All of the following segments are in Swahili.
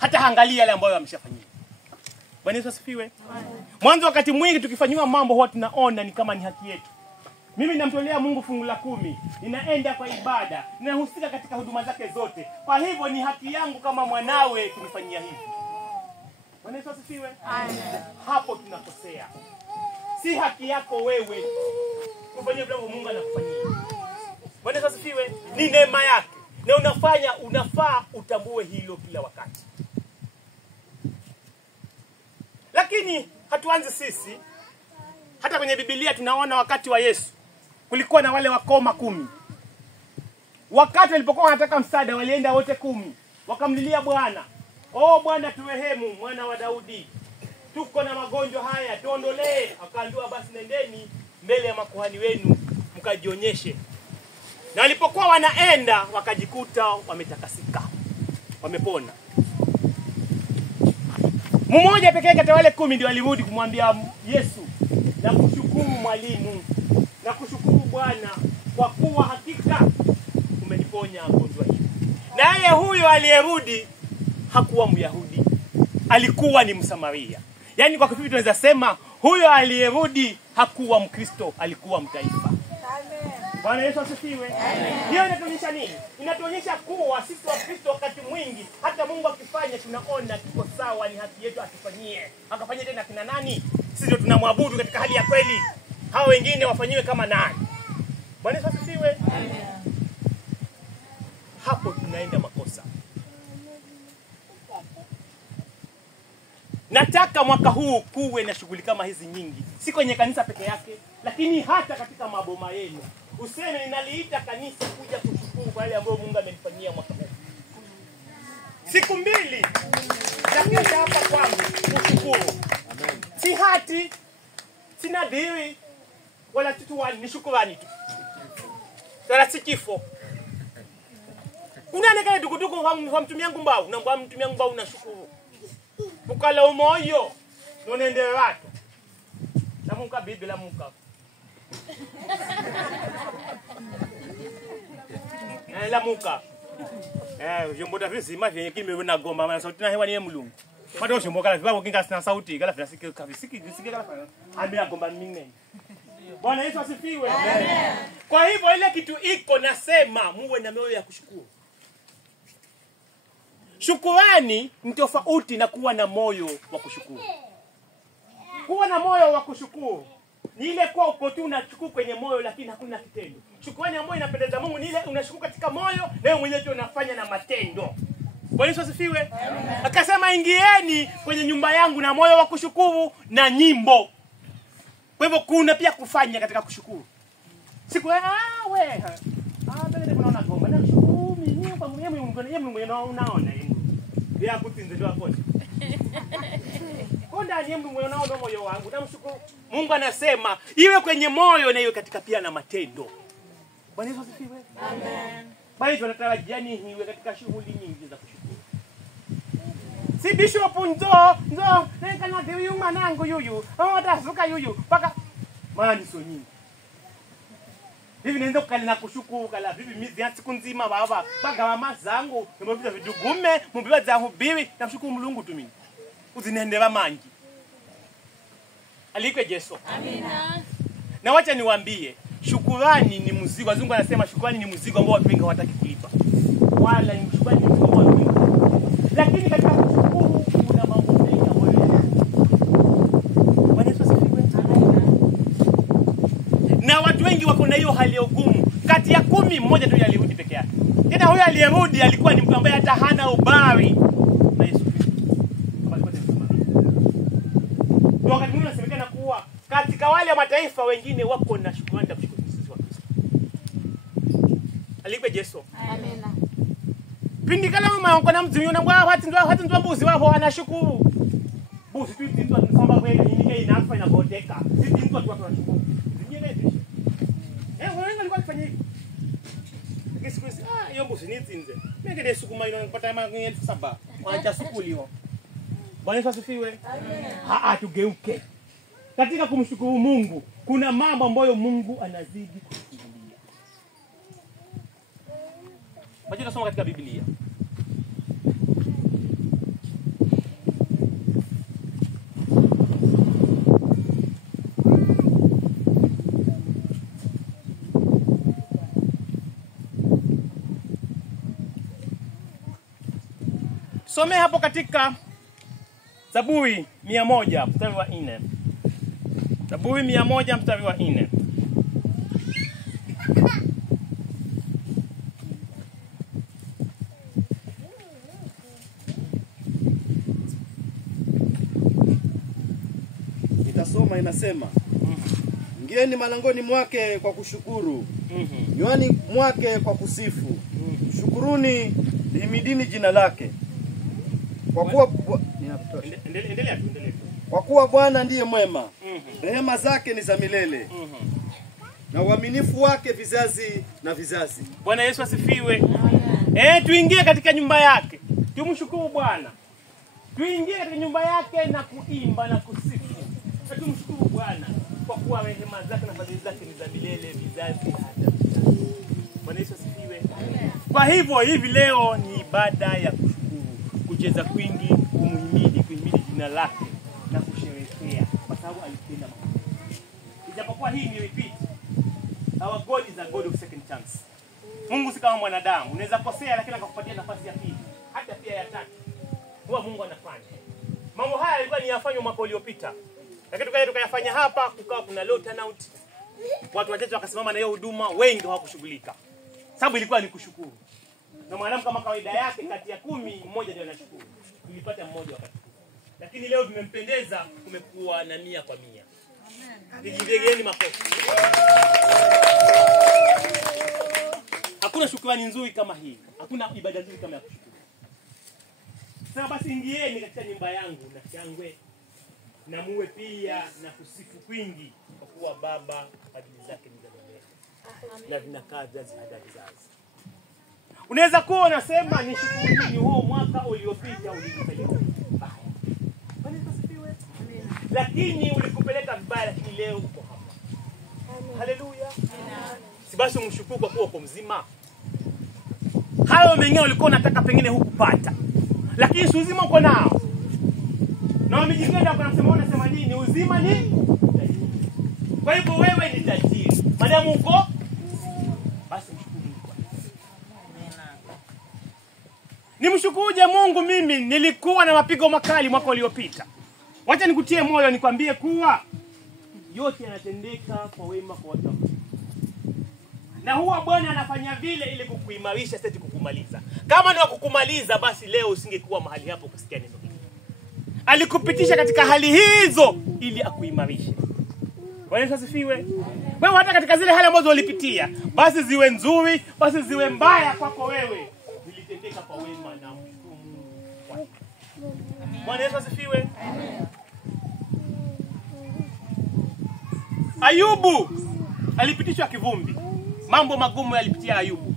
hata haangalia yale ambayo ameshafanyia. Bwana Yesu asifiwe. Mwanzo wakati mwingi tukifanywa mambo huwa tunaona ni kama ni haki yetu. Mimi ninamtolea Mungu fungu la 10, ninaenda kwa ibada, ninahusika katika huduma zake zote. Kwa hivyo ni haki yangu kama mwanawe kunifanyia hivi. Bwana Yesu asifiwe. Hapo tunakosea. Si haki yako wewe kufanyia vile Mungu anakufanyia. Bwana Yesu asifiwe. Ni neema yake. Na unafaa utambue hilo kila wakati. Lakini hatuanzi sisi. Hata kwenye Biblia tunaona wakati wa Yesu kulikuwa na wale wakoma 10. Wakati walipokuwa wanataka msaada walienda wote 10. Wakamlilia Bwana. Oh Bwana turehemu, mwana wa Daudi. Tuko na magonjwa haya, tuondolee. Akaambiwa basi nendeni mbele ya makuhani wenu mkajionyeshe. Na walipokuwa wanaenda wakajikuta wametakasika. Wamepona. Mmoja pekee kati ya wale 10 ndio alirudi kumwambia Yesu, na kushukuru mwalimu, na kushukuru Bwana kwa kuwa hakika umeniponya gonjwa hili. Naye huyo aliyerudi hakuwa Myahudi, alikuwa ni Msamaria. Yaani kwa kifupi tunaweza sema huyo aliyerudi hakuwa Mkristo, alikuwa mtaifa. Bwana Yesu asifiwe. Hiyo inatuonyesha nini? Inatuonyesha kuwa sisi wa Kristo wakati mwingi hata Mungu akifanya tunaona tuko sawa, ni haki yetu atufanyie. Akafanyia tena kina nani? Sisi ndio tunamwabudu katika hali ya kweli. Hao wengine wafanyiwe kama nani? Bwana Yesu asifiwe. Hapo tunaenda makosa. Nataka mwaka huu kuwe na shughuli kama hizi nyingi. Si kwenye kanisa peke yake, lakini hata katika maboma yenu. Useme ninaliita kanisa kuja kushukuru kwa yale ambayo Mungu amenifanyia mwaka huu. Siku 2 nakesha hapa kwangu kushukuru. Amen. Si hati, sina diri, wala tutuwani, ni shukurani tu. Sala si kifo. Unaonekana dukuduku kwa mtumia ngumbao, na kwa mtumia ngumbao unashukuru. Mukala umoyo, nonende watu. Na muka bibi la muka. La muka. Jomboda vizima vyenye kimi na goma maana sauti na hewa ni Mulungu. Mato shomboka la vibao kinga sina sauti, kala finasiki kafisiki kala fana. Ambia goma minne. Bwana Yesu asifiwe. Amen. Kwa hivyo ile kitu iko nasema muwe na moyo ya kushukuru. Shukurani ni tofauti na kuwa na moyo wa kushukuru. Kuwa na moyo wa kushukuru ni ile kwa uko tu unachukua kwenye moyo lakini hakuna kitendo. Shukrani ambayo inapendeza Mungu ni ile unashukuru katika moyo na wewe mwenyewe unafanya na matendo. Bwana Yesu asifiwe. Akasema ingieni kwenye nyumba yangu na moyo wa kushukuru na nyimbo. Kwa hivyo kuna pia kufanya katika kushukuru. Siku mbele kuna gomba na kushukuru mimi kwa Mungu unaona yeye. Bila kutinze ndio hapo. Konda ni Mungu unaona moyo wangu. Namshukuru. Mungu anasema iwe kwenye moyo na iwe katika pia na matendo. Bwana Yesu asifiwe. Amen. Bali tunatarajia iwe katika shughuli nyingi za kushukuru. Si bishop ndo nekana huyu manangu yuyu. Atazuka yuyu. Paka maana sio nyingi. Hivi naenda kukala kushukuru kala vipi mizi ya siku nzima baba. Paka mama zangu nimevita vidugume, mbiba za hubiri, namshukuru Mungu tu mimi. Uzinendera mangi. Alikwe Yesu. Amina. Na wacha niwaambie, shukrani ni mzigo. Wazungu wanasema shukrani ni mzigo ambao watu wengi hawataki kulipa. Wala ni shukrani ni mzigo ambao watu wengi. Lakini katika kushukuru kuna mambo mengi ambayo Bwana Yesu asifiwe. Na watu wengi wako na hiyo hali ya ugumu. Kati ya 10 mmoja tu alirudi peke yake. Tena huyo aliyerudi alikuwa ni mtu ambaye hata hana ubari na Yesu Kristo. Wakati mwingine unasemekana kuwa katika wale mataifa wengine wako na shukrani za kushukuru sisi wa Kristo. Alikwe Yesu. Amen. Pindi kala mama wako na mzungu na ngwa hati ndo mbuzi wao anashukuru. Buzi tu ndio tunasoma wewe ni inafa inapoteka. Sisi ndio watu wanashukuru. Zingine hivi. Wewe alikuwa akifanya hivi. Kisikwisi hiyo mbuzi ni nzinze. Mimi ndio sukuma ino napata kama 1700. Waacha sukuliwa. Bwana Yesu asifiwe. Amen. Tugeuke. Katika kumshukuru Mungu kuna mambo ambayo Mungu anazidi kutufungulia. Wacha tusome katika Biblia. Some hapo katika Zaburi 100 mstari wa 4. Zaburi 100 mstari wa 4. Nitasoma, inasema, ingieni malangoni mwake kwa kushukuru, nywani mwake kwa kusifu. Shukuruni, lihimidini jina lake. Kwa kuwa Bwana ndiye mwema, rehema zake ni za milele, na uaminifu wake vizazi na vizazi. Bwana Yesu asifiwe. Tuingie katika nyumba yake, tumshukuru Bwana. Tuingie katika nyumba yake na kuimba na kusifu. Tumshukuru Bwana kwa kuwa rehema zake na fadhili zake ni za milele, vizazi hata vizazi. Bwana Yesu asifiwe. Kwa hivyo hivi leo ni ibada ya kushukuru, kucheza kwingi, kuhimidi jina lake na kusherehekea kwa sababu alitenda mambo. Ijapokuwa hii ni repeat, our God is a God of second chance. Mungu si kama mwanadamu, unaweza kosea lakini akakupatia nafasi ya pili, hata pia ya tatu. Huwa Mungu anafanya. Mambo haya yalikuwa ni yafanywa mwaka uliopita, lakini tukayafanya hapa, kukawa kuna low turnout. Watu wachache wakasimama na hiyo huduma, wengi hawakushughulika. Sababu ilikuwa ni kushukuru. Na mwanadamu kama kawaida yake kati ya 10 mmoja ndio anashukuru. Tulipata mmoja wakati. Lakini leo tumempendeza, kumekuwa na 100 kwa 100. Amen. Nijipigieni makofi. Hakuna shukrani nzuri kama hii. Hakuna ibada nzuri kama ya kushukuru. Sasa basi ingieni katika nyumba yangu na shangwe, na muwe pia na kusifu kwingi, kwa kuwa Baba fadhili zake ni za milele na vinakaa vizazi hata vizazi. Unaweza kuwa unasema ni shukuru nini huo mwaka uliopita ulikupeleka vibaya. Bwana asifiwe. Lakini ulikupeleka vibaya, lakini leo uko hapa. Haleluya. Si basi umshukuru kwa kuwa uko mzima. Hayo mengine ulikuwa unataka pengine hukupata, lakini si uzima uko nao. Na umejikenda kwa kusema unasema nini? Uzima ni tajiri. Kwa hivyo wewe ni tajiri. Madamu uko basi mshukuru Mungu. Nimshukuje Mungu. Mimi nilikuwa na mapigo makali mwaka uliopita. Wacha nikutie moyo nikwambie kuwa yote yanatendeka kwa wema kwa watu. Na huwa Bwana anafanya vile ili kukuimarisha, sisi kukumaliza. Kama ndio kukumaliza, basi leo usingekuwa mahali hapo kusikia neno hili. Alikupitisha katika hali hizo ili akuimarishe. Bwana Yesu asifiwe. Wewe hata katika zile hali ambazo ulipitia, basi ziwe nzuri, basi ziwe mbaya kwako wewe, zilitendeka kwa wema na mshukuru Mungu. Bwana Yesu asifiwe. Ayubu alipitishwa kivumbi. Mambo magumu yalipitia Ayubu.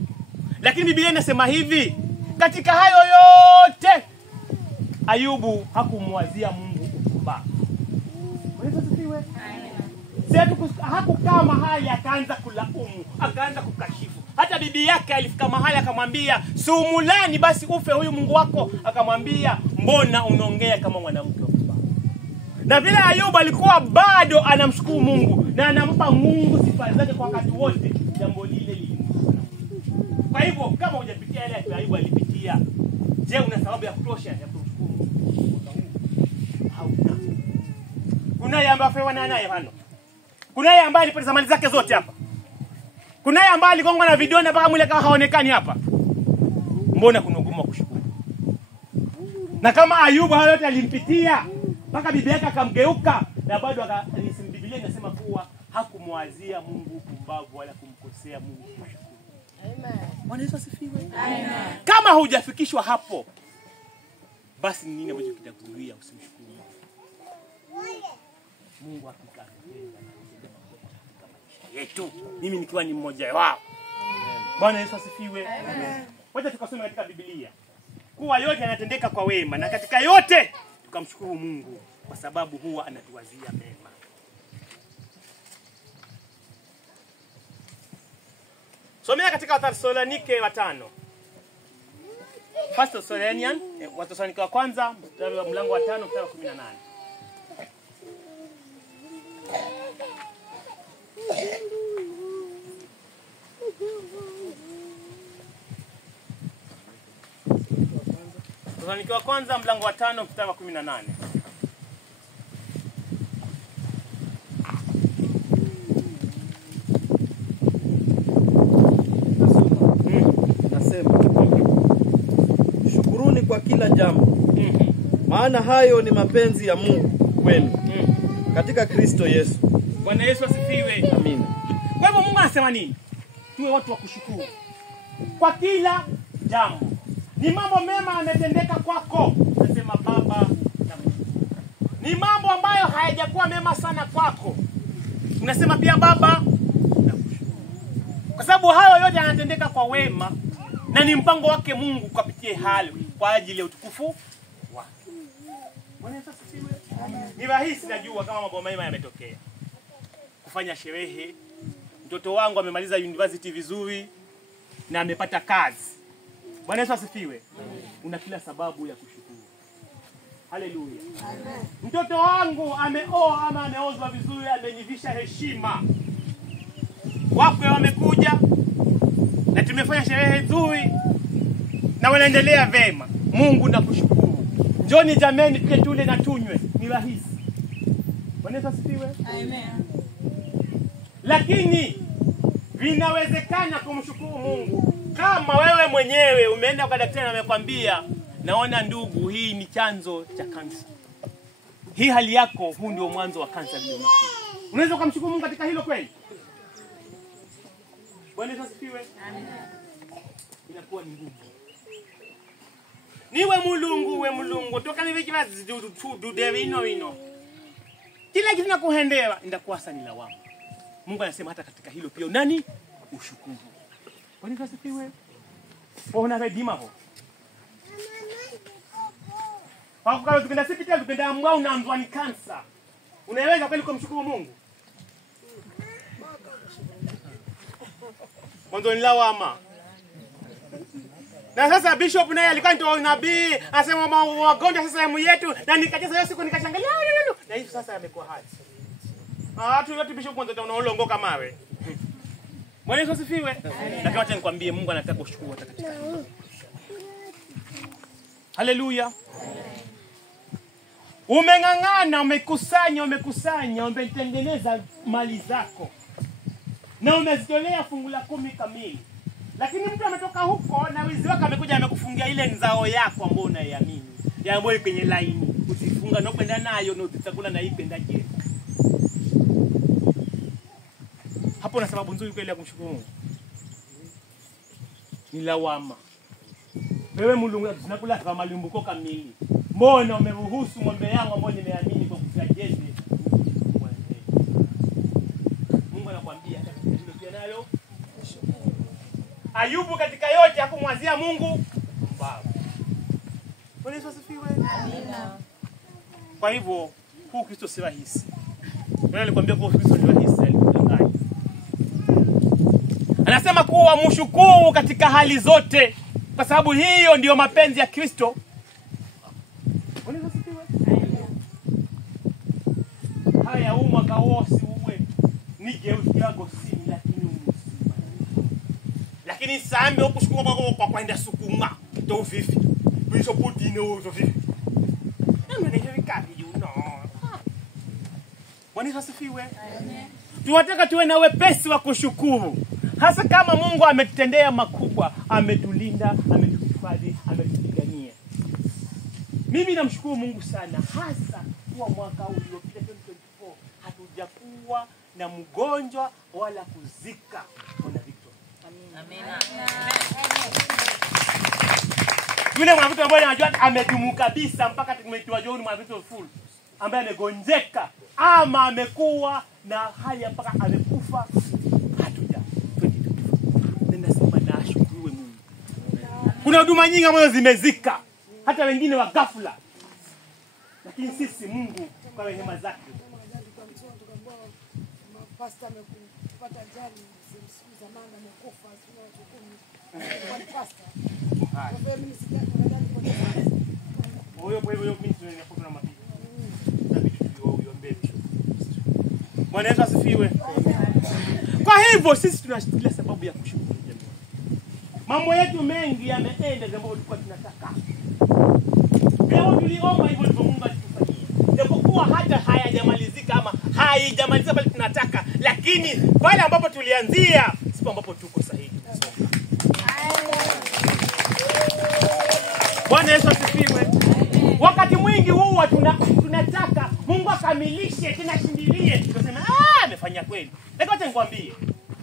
Lakini Biblia inasema hivi, katika hayo yote Ayubu hakumwazia Mungu upumbavu. Bwana asifiwe. Hakukaa mahali akaanza kulaumu, akaanza kukashifu. Hata bibi yake alifika mahali akamwambia, "Suumulani basi ufe huyu Mungu wako." Akamwambia, "Mbona unaongea kama mwanamke mpumbavu?" Na vile Ayubu alikuwa bado anamshukuru Mungu na anampa Mungu sifa zake kwa wakati wote, jambo lile lilimgusa. Kwa hivyo kama hujapitia ile Ayubu alipitia, je, una sababu ya kutosha ya kumshukuru Mungu? Hauna. Kuna yeye ambaye afewa naye hano. Kuna yeye ambaye alipoteza mali zake zote hapa. Kuna yeye ambaye aligongwa na vidonda mpaka mwili kama haonekani hapa. Mbona kuna ugumu wa kushukuru? Na kama Ayubu hayo yote alimpitia, mpaka bibi yake akamgeuka, na bado Biblia inasema kuwa hakumwazia Mungu upumbavu wala kumkosea Mungu. Amen. Bwana Yesu asifiwe. Amen. Kama hujafikishwa hapo, basi nini ambacho kitakuzuia usimshukuru Mungu? Hakika anapenda na kutenda mambo katika maisha yetu, mimi nikiwa ni mmoja wao. Bwana Yesu asifiwe. Amen. Wacha tukasome katika Biblia kuwa yote yanatendeka kwa wema, na katika yote tukamshukuru Mungu kwa sababu huwa anatuwazia mema. Somea katika Wathesalonike 5. First Thessalonians, Wathesalonike wa kwanza, mlango wa 5 mstari wa 18. Wathesalonike wa kwanza mlango wa 5 mstari wa 18. Nasema shukuruni kwa kila jambo, maana hayo ni mapenzi ya Mungu kwenu katika Kristo Yesu. Bwana Yesu asifiwe. Amina. Kwa hivyo Mungu anasema nini? Tuwe watu wa kushukuru kwa kila jambo. Ni mambo mema yametendeka kwako, nasema Baba nakushukuru. Ni mambo ambayo hayajakuwa mema sana kwako, unasema pia Baba nakushukuru. Kwa sababu hayo yote yanatendeka kwa wema na ni mpango wake Mungu kupitia hali kwa ajili ya utukufu wake. Bwana Yesu asifiwe. Ni rahisi najua kama mambo mema yametokea. Kufanya sherehe, mtoto wangu amemaliza university vizuri na amepata kazi. Bwana Yesu asifiwe. Una kila sababu ya kushukuru. Haleluya. Amen. Mtoto wangu ameoa ama ameozwa vizuri, amenivisha heshima. Wakwe wamekuja na tumefanya sherehe nzuri na wanaendelea vema. Mungu nakushukuru. Njoni jameni pia tule na tunywe. Ni rahisi. Bwana Yesu asifiwe. Amen. Lakini vinawezekana kumshukuru Mungu kama wewe mwenyewe umeenda kwa daktari na amekwambia, naona ndugu, hii ni chanzo cha kansa. Hii hali yako, huu ndio mwanzo wa kansa ndio unakuja. Unaweza kumshukuru Mungu katika hilo kweli? Bwana Yesu asifiwe. Amen. Inakuwa ni ngumu. Niwe mulungu, we mulungu, toka niwe kibazi ino. Kila kitu nakuhendewa, ndakuwa sana ni lawama. Mungu anasema hata katika hilo pia nani ushukuru. Bwana Yesu asifiwe. Ona redima ho. Hakukaa tukenda hospitali tukenda ambao unaambiwa ni kansa. Unaweza kweli kumshukuru Mungu? Mwanzo ni lawama. Na sasa bishop naye alikuwa ndio nabii, asema wagonjwa sasa sehemu yetu na nikacheza hiyo siku nikashangalia. Na hivi sasa amekuwa hadi. Watu wote bishop mwanzo unaolongoka mawe. Bwana Yesu asifiwe. Lakini acha nikwambie Mungu anataka ushukuru hata katika. Haleluya. Umeng'ang'ana, umekusanya, umetengeneza mali zako. Na umezitolea fungu la 10 kamili. Lakini mtu ametoka huko na wizi wake amekuja amekufungia ile nzao yako ambayo unaiamini. Ya ambayo kwenye laini. Usifunga na kwenda nayo na utakula na ipenda je. Hapo na sababu nzuri kweli ya kumshukuru Mungu. Ni lawama. Wewe Mungu tunakula kama malimbuko kamili. Mbona umeruhusu ng'ombe yangu ambayo nimeamini kwa kujeze? Mungu anakuambia hilo pia nayo. Ayubu katika yote hakumwazia Mungu Baba. Bwana Yesu asifiwe. Amina. Kwa hivyo huu Kristo si rahisi. Bwana alikwambia kwa Kristo ni rahisi alikudanganya. Anasema kuwa mshukuru katika hali zote kwa sababu hiyo ndiyo mapenzi ya Kristo. Bwana Yesu asifiwe. Haya mwaka wote uwe ni geuzi yako si lakini umesima. Lakini sambe ukushukuru kwa kwenda sukuma to vivi. Biso putino to vivi. Ndio ndio kapi you know. Bwana Yesu asifiwe. Amen. Tunataka tuwe na wepesi wa kushukuru. Hasa kama Mungu ametutendea makubwa, ametulinda, ametuhifadhi, ametupigania. Mimi namshukuru Mungu sana hasa kwa mwaka uliopita 2024 hatujakuwa na mgonjwa wala kuzika. Bwana Victor. Amina. Yule mwanamke ambaye anajua amedumu kabisa mpaka tumejua John mwanamke full ambaye amegonjeka ama amekuwa na hali mpaka amekufa hatuja 2024. Nasema nashukuru Mungu. Kuna huduma nyingi ambazo zimezika hata wengine wa ghafla. Lakini sisi Mungu kwa rehema zake Pastor amepata ajali zamani amekufa sio kwa pastor. Kwa mimi sijadali kwa Huyo mimi tunakuwa na mapigo. Inabidi tuombe. Bwana Yesu asifiwe. Kwa hivyo sisi tuna kila sababu ya kushukuru jamii. Mambo yetu mengi yameenda jambo tulikuwa tunataka. tuliomba hivyo ndivyo Mungu alitufanyia. Japokuwa hata hayajamalizika ama haijamalizika bali tunataka, lakini pale ambapo tulianzia sipo ambapo tuko sahihi. Bwana Yesu asifiwe. Wakati mwingi huwa tunataka Mungu akamilishe, tunashindilie. Tunasema amefanya kweli. Lakini acha nikwambie,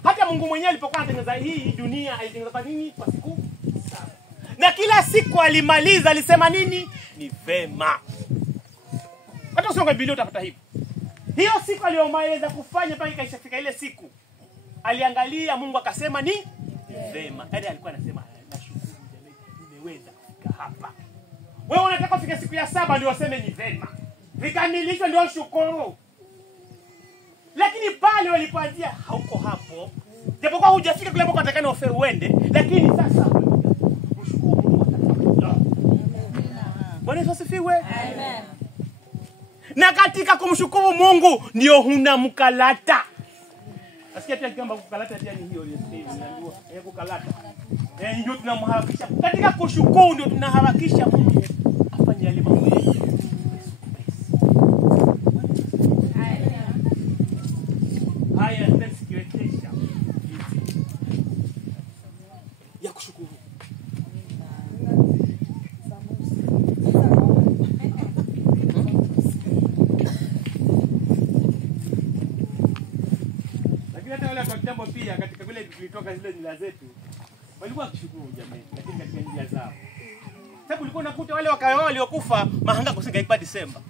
hata Mungu mwenyewe alipokuwa anatengeneza hii dunia alitengeneza kwa nini? Kwa siku 7. Na kila siku alimaliza alisema nini? Ni vema. Hata usome Biblia utapata hivyo. Hiyo siku aliyomaliza kufanya mpaka ikashafika ile siku, aliangalia Mungu akasema ni vema. Yaani alikuwa anasema nashukuru jamii nimeweza kufika hapa. Wewe unataka kufika siku ya 7 ndio useme ni vema. Vikamilishwe ndio shukuru. Lakini pale walipoanzia hauko hapo. Japokuwa hujafika kule ambako atakana ufe uende, lakini sasa ushukuru Mungu. Bwana Yesu asifiwe. Amen. Na katika kumshukuru Mungu ndio huna mkalata. Nasikia pia kwamba kukalata pia ni hiyo ndio kukalata. Ndio tunamharakisha. Katika kushukuru ndio tunaharakisha Mungu afanye yale mambo yake. Haya tunasikiwekesha ya kushukuru. Lakini hata wale kwa kitambo pia katika vile tulitoka zile njia zetu walikuwa kushukuru jamii, lakini katika njia zao. Sababu ulikuwa unakuta wale wakao waliokufa mahanga kusinga ipa Disemba.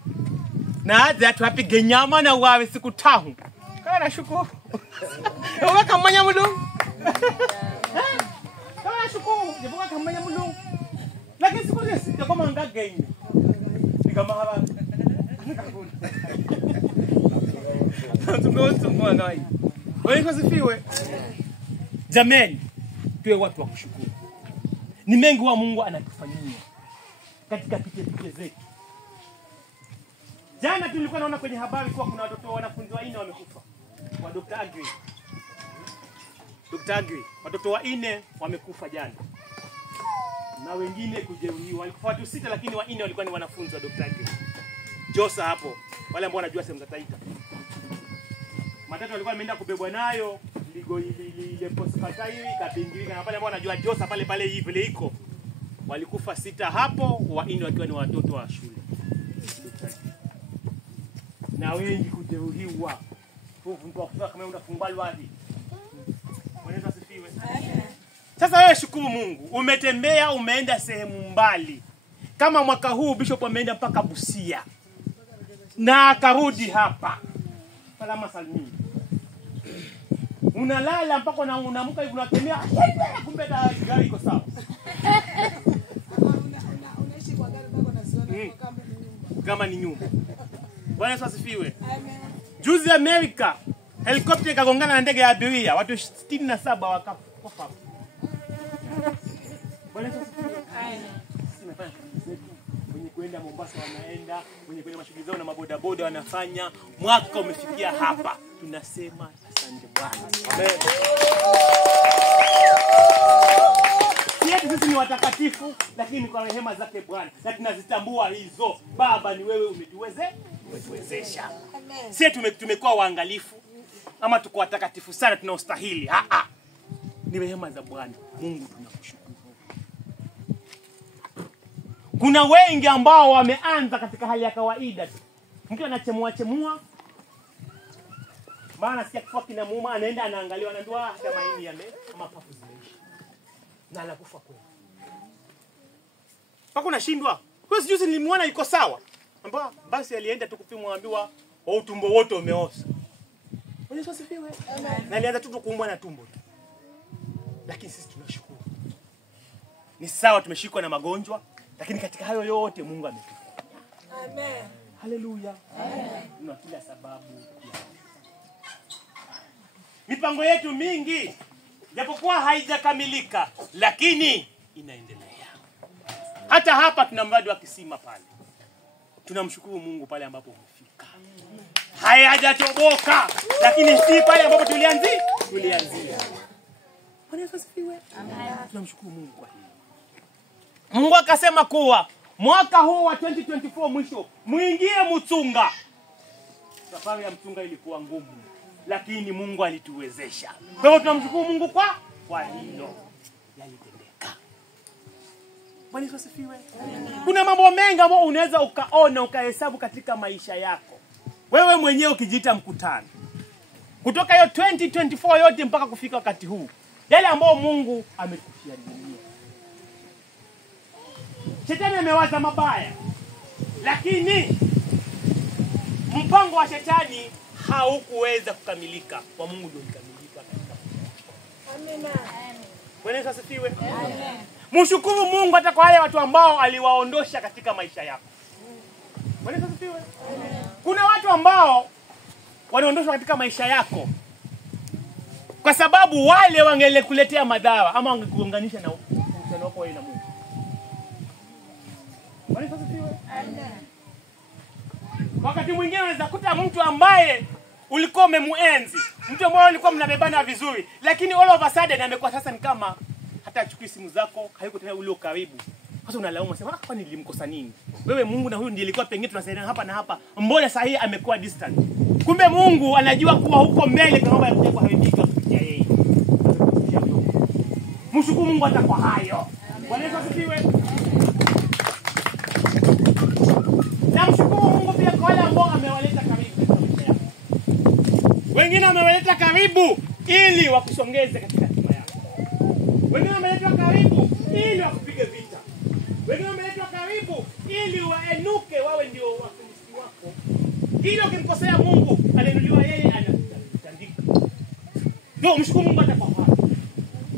Na hata wapige nyama na wawe siku 5. Kana shukuru. Wewe kama Mulungu. Kana shukuru, japokuwa kama Mulungu. Lakini siku hizi sita kama ngagenya. Ni kama haba. Tungoa ngai. Wewe kasifiwe. Jameni, tuwe watu wa kushukuru. Ni mengi wa Mungu anatufanyia katika pite zetu. Jana tulikuwa naona kwenye habari kwa kuna wanafunzi 4 wamekufa. Kwa Dr. Agri. Dr. Agri, watoto 4 wamekufa jana. Na wengine kujeruhiwa. Walikufa watu 6 lakini 4 walikuwa ni wanafunzi wa Dr. Agri. Josa hapo, wale ambao wanajua sehemu za Taita. Matatu walikuwa wameenda kubebwa nayo, ile poskata hiyo ikabingirika na pale ambao wanajua Josa pale hivi iko. Walikufa 6 hapo, 4 wakiwa ni watoto wa shule. Na wengi kujeruhiwa. Mtu kama unafungwa wapi? Mwenye asifiwe. Sasa wewe shukuru Mungu. Umetembea, umeenda sehemu mbali. Kama mwaka huu Bishop ameenda mpaka Busia. Na akarudi hapa. Salama salmini. Unalala mpaka unaamka hivi unatembea, kumbe gari iko sawa. Unaishi kwa gari bado unaziona kama ni nyumba. Bwana Yesu asifiwe. Amen. Juzi Amerika helikopta ikagongana na ndege ya abiria, watu 67 wakafa. Bwana Yesu asifiwe. Amen. Wenye kwenda Mombasa wanaenda, wenye kwenda mashughuli zao na mabodaboda wanafanya. Mwaka umefikia hapa. Tunasema asante Bwana. Amen. Sisi ni watakatifu lakini kwa rehema zake Bwana. Na tunazitambua hizo. Baba ni wewe umetuwezesha. Amen. Sisi tumekuwa waangalifu ama tuko watakatifu sana tunaostahili. Ni rehema za Bwana. Mungu tunakushukuru. Kuna wengi ambao wameanza katika hali ya kawaida tu. Mtu anachemua. Maana sikia kifua kinamuuma anaenda anaangaliwa anaambiwa hata maini ama pafu zimeisha. Na anakufa kweli. Paka unashindwa. Kwa sijuzi nilimuona yuko sawa. Ambao basi alienda tu kupimwa ambiwa utumbo wote umeosa. Yesu asifiwe. Na alianza tu kuumwa na tumbo. Lakini sisi tunashukuru. Ni sawa tumeshikwa na magonjwa, lakini katika hayo yote Mungu ametuponya. Amen. Haleluya. Amen. Tuna kila sababu ya mipango yetu mingi japokuwa haijakamilika lakini inaendelea. Hata hapa tuna mradi wa kisima pale. Tunamshukuru Mungu pale ambapo umefika. Hayajatoboka lakini si pale ambapo tulianzia. Bwana Yesu asifiwe. Amen. Tunamshukuru Mungu kwa hili. Mungu akasema kuwa mwaka huu wa 2024 mwisho muingie Mtunga. Safari ya Mtunga ilikuwa ngumu, lakini Mungu alituwezesha. Kwa hiyo tunamshukuru Mungu kwa hilo yalitendeka. Bwana Yesu asifiwe. Kuna mambo mengi ambayo unaweza ukaona ukahesabu katika maisha yako wewe mwenyewe ukijiita mkutano, kutoka hiyo 2024 yote mpaka kufika wakati huu, yale ambayo Mungu amekufiania. Shetani amewaza mabaya, lakini mpango wa shetani haukuweza kukamilika, kwa Mungu ndio ulikamilika katika. Amina. Bwana Yesu asifiwe. Amen. Mshukuru Mungu hata kwa wale watu ambao aliwaondosha katika maisha yako. Bwana Yesu asifiwe. Amen. Kuna watu ambao wanaondoshwa katika maisha yako kwa sababu wale wangelekuletea madhara ama wangekuunganisha na uhusiano wako wewe na Mungu. Bwana Yesu asifiwe. Amen. Wakati mwingine unaweza kuta mtu ambaye ulikuwa umemuenzi, mtu ambaye ulikuwa mnabebana vizuri, lakini all of a sudden amekuwa sasa ni kama hata achukui simu zako, hayuko tena ule karibu. Sasa unalaumu sema kwa nini nilimkosa nini? Wewe Mungu na huyu ndiye alikuwa pengine tunasaidiana hapa na hapa. Mbona sasa hii amekuwa distant? Kumbe Mungu anajua kuwa huko mbele kama ya kuja kuharibika kupitia yeye. Mshukuru Mungu hata kwa hayo. Bwana Yesu asifiwe. Na mshukuru Mungu pia kwa wale ambao amewaleta karibu katika maisha yako. Wengine amewaleta karibu ili wakusongeze katika hatima yako. Wengine wameletwa karibu ili wakupige vita. Wengine wameletwa karibu ili waenuke wawe ndio wafilisti wako. Ili ukimkosea Mungu, alenuliwa yeye anakutandika. Ndio mshukuru Mungu hata kwa hayo.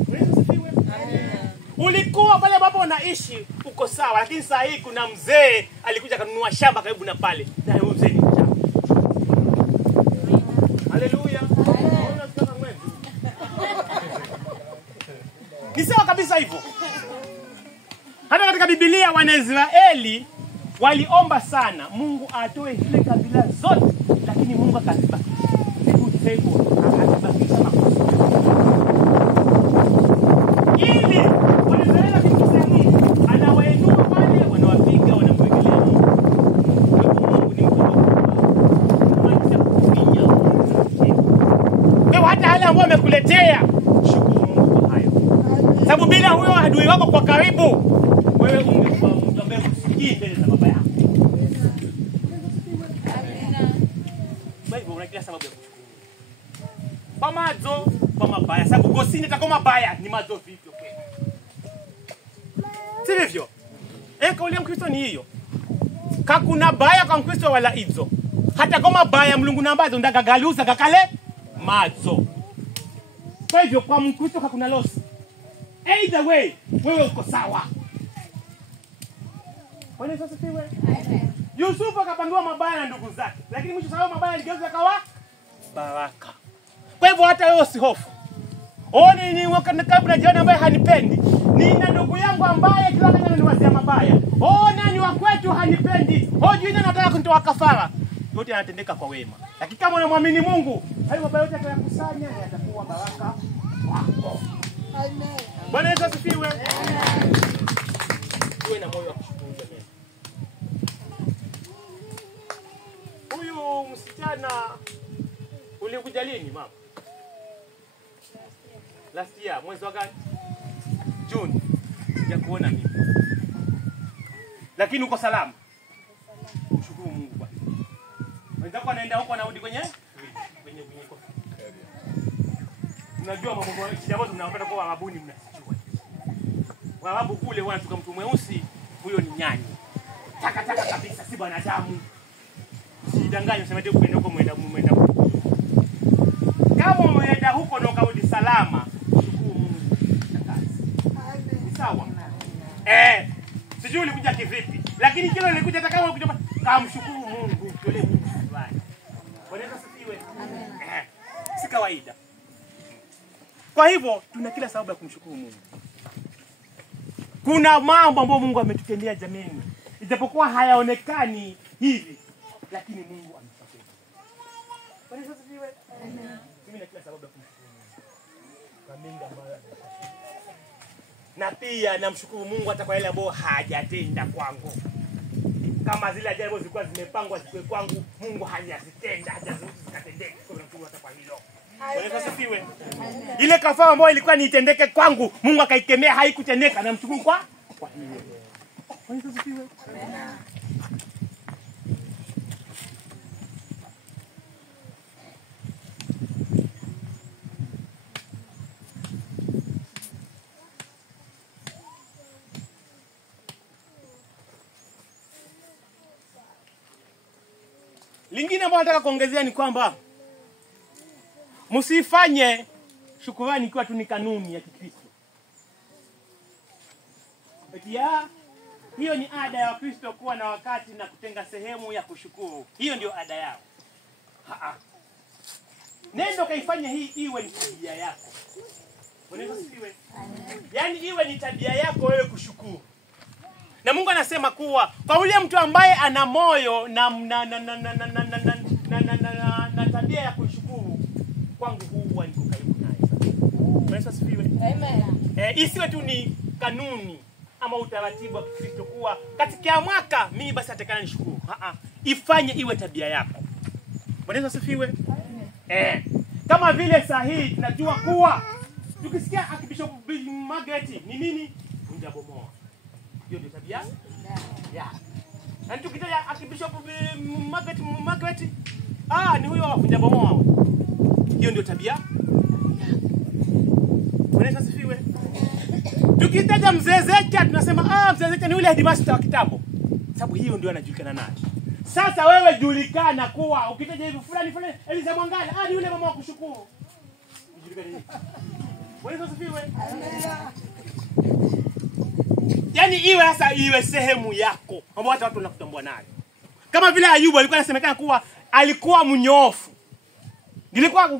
Wewe usifiwe. Amen. Ulikuwa pale ambapo unaishi uko sawa, lakini saa hii kuna mzee alikuja kanunua shamba karibu na pale. Na huyo mzee ni mchawi. Haleluya. Ni sawa kabisa hivyo. Hata katika Biblia Wanaisraeli waliomba sana Mungu atoe zile kabila zote, lakini Mungu akazibaki. Akazibakisha makosa. Ili Wanaisraeli wakimkosea Mungu, anawainua wale wanawapiga, wanamwekelea Mungu. Mungu ni mtu wa hata hali ambayo amekuletea, shukuru Mungu kwa hayo. Sababu bila huyo adui wako kwa karibu, wewe ungekuwa mtu ambaye usikii mbele za baba yako. Amina. Baibu una kila sababu ya kushukuru. Kwa mazo, kwa mabaya. Sababu gosini tako mabaya ni mazo vipi kweli. Sivyo? Kauli ya Mkristo ni hiyo. Kakuna baya kwa Mkristo wala hizo. Hata kama baya Mungu nambazo ndakagaluza kakale mazo. Kwa hivyo kwa Mkristo hakuna losi. Either way, wewe uko sawa. Bwana Yesu asifiwe. Amen. Yusufu akapangiwa mabaya na ndugu zake, lakini mwisho sababu mabaya aligeuza kawa baraka. Kwa hivyo hata wewe usihofu. Oni ni wakati kabla jioni ambaye hanipendi. Nina ndugu yangu ambaye kila wakati ananiwazia mabaya. Nani wa kwetu hanipendi. Jina nataka kunitoa kafara. Yote yanatendeka kwa wema. Lakini kama unamwamini Mungu, hayo mabaya yote atayakusanya na yatakuwa baraka wako. Amen. Bwana Yesu asifiwe. Amen. Uwe na moyo wa kushukuru jamani. Huyu msichana ulikuja lini mama? Last year, mwezi wa gani? June. Sijakuona mimi. Lakini uko salama. Mshukuru Mungu bwana. Wenzako anaenda huko anarudi kwenye kofi. Unajua mambo shida ambazo mnapata kwa Arabuni mnasijua. Waarabu kule wanatuka mtu mweusi, huyo ni nyani. Taka kabisa, si wanadamu. Usidanganye useme ndio kwenda huko mwenda. Kama umeenda huko na ukarudi salama, shukuru Mungu. Ni sawa? Sijui ulikuja kivipi, lakini kile ulikuja hata kama ulikuja kamshukuru Mungu, tolee Mungu shukrani. Bwana Yesu asifiwe. Amen. Si kawaida. Kwa hivyo tuna kila sababu ya kumshukuru Mungu. Kuna mambo ambayo Mungu ametutendea jamani. Ijapokuwa hayaonekani hivi, lakini Mungu ametutendea. Bwana Yesu asifiwe. Amen. Mimi na kila sababu ya kumshukuru Mungu. Kwa mengi ambayo Na pia namshukuru Mungu hata kwa yale ambayo hajatenda kwangu. Kama zile ajabu zilikuwa zimepangwa zikwe kwangu, Mungu hajazitenda, hajazitendeka. Kwa namshukuru hata kwa hilo. Bwana asifiwe. Ile kafara ambayo ilikuwa niitendeke kwangu, Mungu akaikemea haikutendeka, namshukuru kwa hilo. Bwana asifiwe. Lingine ambalo nataka kuongezea ni kwamba msifanye shukrani ikiwa tu ni kanuni ya Kikristo. Hiyo ni ada ya Wakristo kuwa na wakati na kutenga sehemu ya kushukuru. Hiyo ndio ada yao. Nenda kaifanya hii iwe ni tabia yako. Unaweza sifiwe? Yaani iwe ni tabia yako wewe kushukuru. Na Mungu anasema kuwa kwa yule mtu ambaye ana moyo na tabia ya kushukuru, kwangu huwa niko karibu naye. Bwana asifiwe. Amen. Isiwe tu ni kanuni ama utaratibu wa Kristo kuwa katika mwaka mimi basi atakana nishukuru. Ifanye iwe tabia yako. Bwana asifiwe. Kama vile saa hii tunajua kuwa tukisikia Archbishop Margaret ni nini? Vunja bomoa. Hiyo ndio tabia? Na tukitaja Archbishop Margaret, ni huyo wavunja bomoa. Hiyo ndio tabia? Bwana asifiwe. Tukitaja Mzee Zecha tunasema Mzee Zecha ni yule headmaster wa kitambo. Sababu hiyo ndio anajulikana naye. Sasa wewe julikana kuwa ukitaja hivi fulani Eliza Mwangala, ni yule mama wa kushukuru. Julikana nini? Bwana asifiwe. Yaani iwe sehemu yako ambayo hata watu wanakutambua nayo. Kama vile Ayubu alikuwa anasemekana kuwa alikuwa mnyofu. Nilikuwa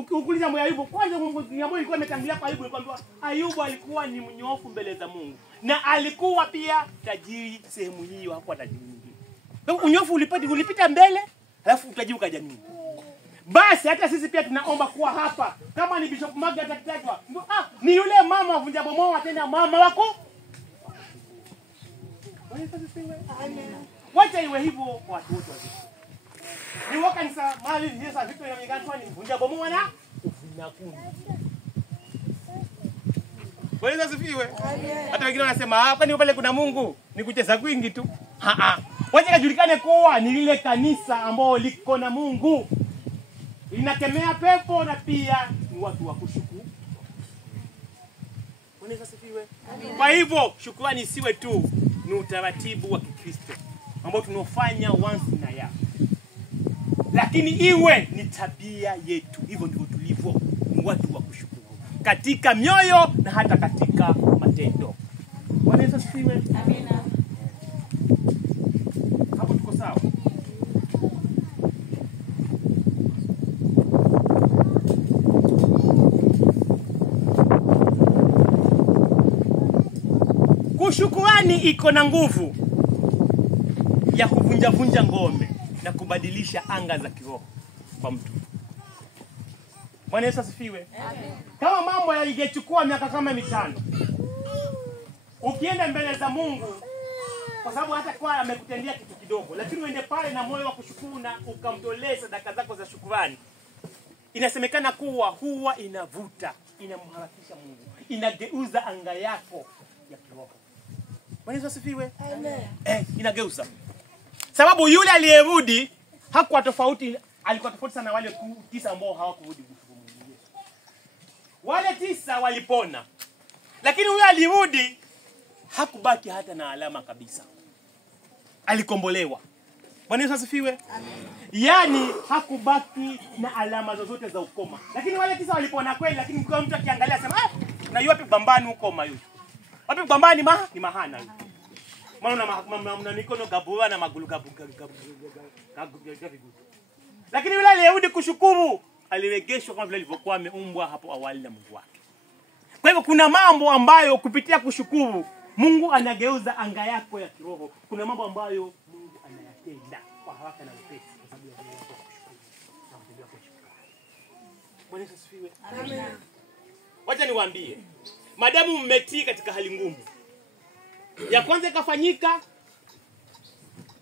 ukiuliza moyo Ayubu, kwanza Mungu ilikuwa imetangulia kwa Ayubu, nilikwambia Ayubu alikuwa ni mnyofu mbele za Mungu. Na alikuwa pia tajiri sehemu hiyo, hakuwa tajiri mwingine. Kwa unyofu ulipita mbele, alafu utajiri ukaja nyuma. Basi hata sisi pia tunaomba kuwa hapa kama ni Bishop Margaret atakitajwa, ni yule mama wavunja bomoa tena mama wako. Wacha iwe hivyo watu wote wazito. Ni wakanisa mahali Yesu vitu ya migantwa ni vunja bomoa na ufuna kuni. Bwana asifiwe. Hata wengine wanasema kwani pale kuna Mungu ni kucheza kwingi tu. Wacha kajulikane kuwa ni lile kanisa ambao liko na Mungu. Linakemea pepo na pia ni watu wa kushukuru. Bwana asifiwe. Kwa hivyo shukrani isiwe tu ni utaratibu wa Kikristo ambao tunaofanya once na ya. Lakini iwe ni tabia yetu. Hivyo ndivyo tulivyo, ni watu wa kushukuru katika mioyo na hata katika matendo. Bwana asifiwe. Amina. Hapo tuko sawa? Shukrani iko na nguvu ya kuvunja ngome na kubadilisha anga za kiroho kwa mtu. Bwana Yesu asifiwe. Kama mambo yangechukua miaka kama 5, ukienda mbele za Mungu, kwa sababu hata kwa amekutendea kitu kidogo, lakini uende pale na moyo wa kushukuru na ukamtolee sadaka zako za shukrani, inasemekana kuwa huwa inavuta, inamharakisha Mungu, inageuza anga yako ya kiroho. Bwana Yesu asifiwe. Amen. Inageuza. Sababu yule aliyerudi hakuwa tofauti, alikuwa tofauti sana wale 9 ambao hawakurudi kushukuru Mungu. Wale 9 walipona. Lakini huyo alirudi hakubaki hata na alama kabisa. Alikombolewa. Bwana Yesu asifiwe. Amen. Yaani hakubaki na alama zozote za ukoma. Lakini wale 9 walipona kweli, lakini kwa mtu akiangalia sema na yupi bambani ukoma yupi. Wapi bambani ni mahana yupi. Maana mna mikono gabua na magulu gabu. Lakini yule aliyerudi kushukuru aliregeshwa kama vile alivyokuwa ameumbwa hapo awali na Mungu wake. Kwa hivyo kuna mambo ambayo kupitia kushukuru Mungu anageuza anga yako ya kiroho. Kuna mambo ambayo Mungu anayatenda kwa haraka na upesi kwa sababu ya Mungu kushukuru. Na kuendelea kushukuru. Bwana Yesu asifiwe. Amen. Wacha niwaambie. madamu mmetii katika hali ngumu. Ya kwanza ikafanyika,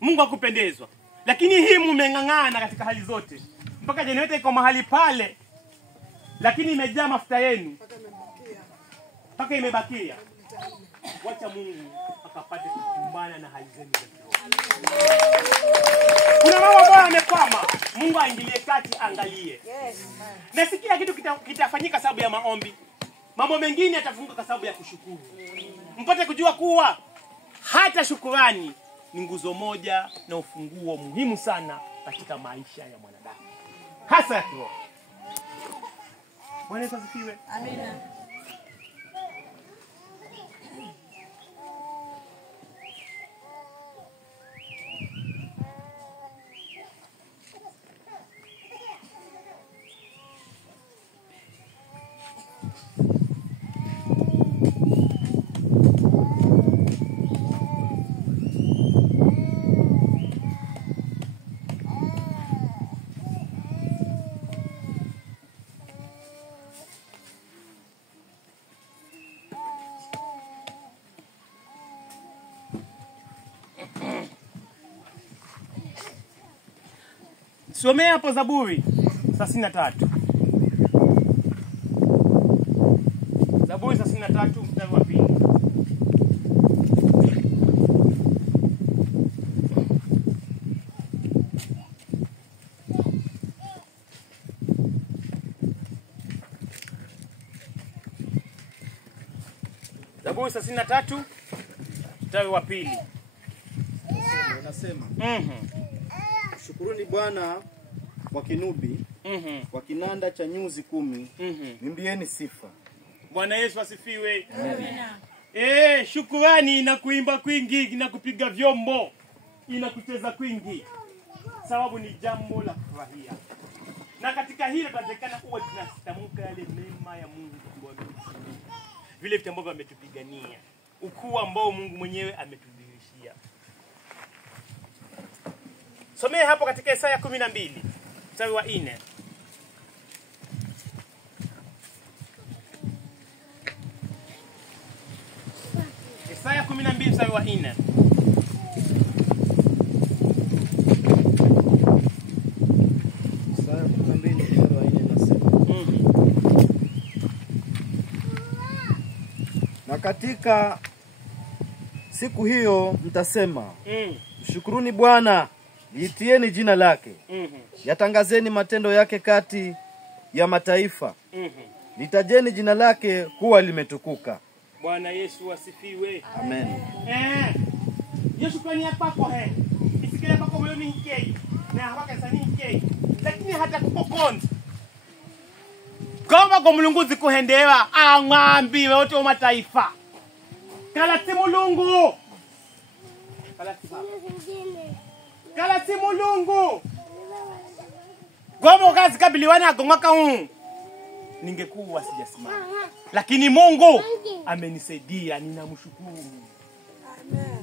Mungu hakupendezwa. Lakini hii mmeng'ang'ana katika hali zote. Mpaka jenereta iko mahali pale, lakini imejaa mafuta yenu. Mpaka imebakia. Wacha Mungu akapate kukumbana na hali zenu za kiroho. Kuna mambo ambayo yamekwama, Mungu aingilie kati, angalie. Na si kila kitu kitafanyika sababu ya maombi. Mambo mengine yatafunguka kwa sababu ya kushukuru. Mpate kujua kuwa hata shukrani ni nguzo moja na ufunguo muhimu sana katika maisha ya mwanadamu, hasa ya kiroho. Bwana Yesu asifiwe. Amina. Somea hapo Zaburi 33. Zaburi 33 mstari wa 2. Zaburi 33 mstari wa 2. Unasema, shukuruni Bwana kwa kinubi, kwa kinanda cha nyuzi 10, nimbieni sifa. Bwana Yesu asifiwe. Amina. Shukrani na kuimba kwingi, na kupiga vyombo, ina kucheza kwingi, sababu ni jambo la kufurahia. Na katika hilo tunatakana uwe tunatamka yale mema ya Mungu ambayo ametufanyia. Vile vitu ambavyo ametupigania, ukuu ambao Mungu mwenyewe ametudhihirishia. Somea hapo katika Isaya 12 mstari wa 4. Isaya 12 mstari wa 4. Isaya 12 mstari wa 4 nasema, na katika siku hiyo mtasema, mshukuruni Bwana, liitieni jina lake, yatangazeni matendo yake kati ya mataifa, litajeni jina lake kuwa limetukuka. Bwana Yesu asifiwe. Amen. Hiyo shukrani yako isikile pako moyoni hiki na hawaka sani hiki, lakini hata kupokonza kama kwa mulungu kuhendewa amwambiwe wote wa mataifa kala si mulungu, kala si mulungu gomo kazi kabiliwana kwa mwaka huu ningekuwa sijasimama, lakini Mungu amenisaidia, ninamshukuru. Amen.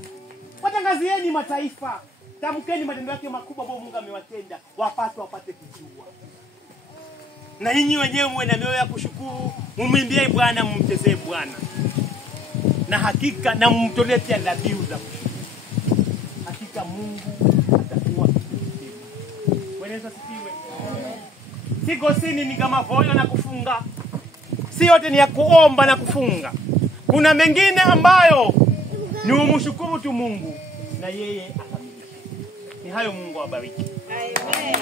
Watangazieni mataifa, tamkeni matendo yake makubwa ambayo Mungu amewatenda, wapate kujua. Na nyinyi wenyewe muwe na mioyo ya kushukuru, mumwimbie Bwana, mumchezee Bwana. Na hakika na mumtolee pia dhabihu za kushukuru. Hakika Mungu atakuwa akitenda. Bwana Yesu asifiwe. Siko sini ni kama voyo na kufunga. Si yote ni ya kuomba na kufunga. Kuna mengine ambayo ni umshukuru tu Mungu na yeye akamilishe. Ni hayo, Mungu awabariki. Amen.